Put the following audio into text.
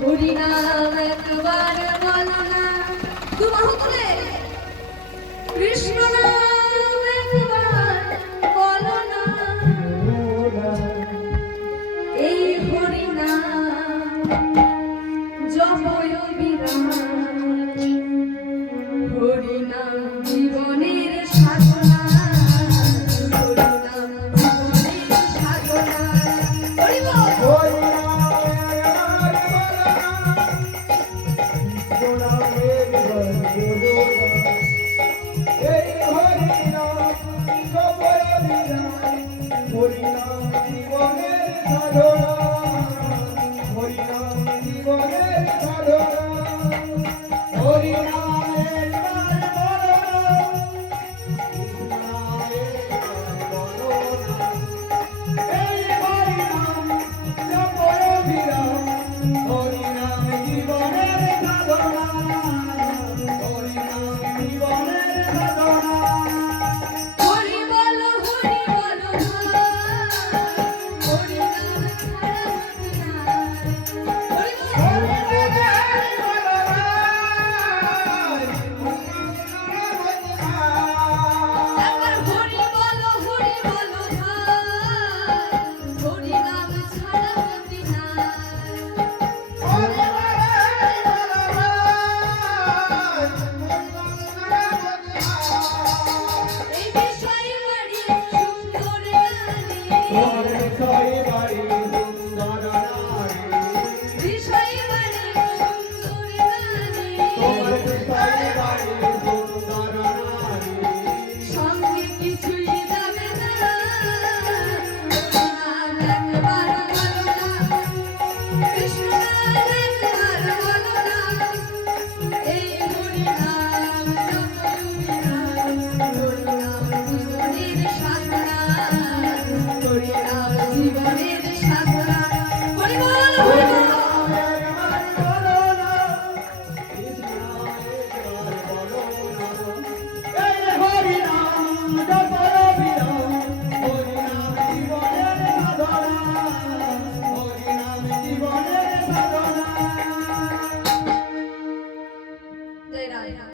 হরিনাম একবার বলো না, দুবাহু তুলে কৃষ্ণ নাম একবার বলো না, এই হরিনাম জপয় বিরাম, হরিনাম জীবনের সাধনা, হরিনাম জীবনের সাধনা। হরি বল। হরিনাম জীবনের সাধনা, হরিনাম জীবনের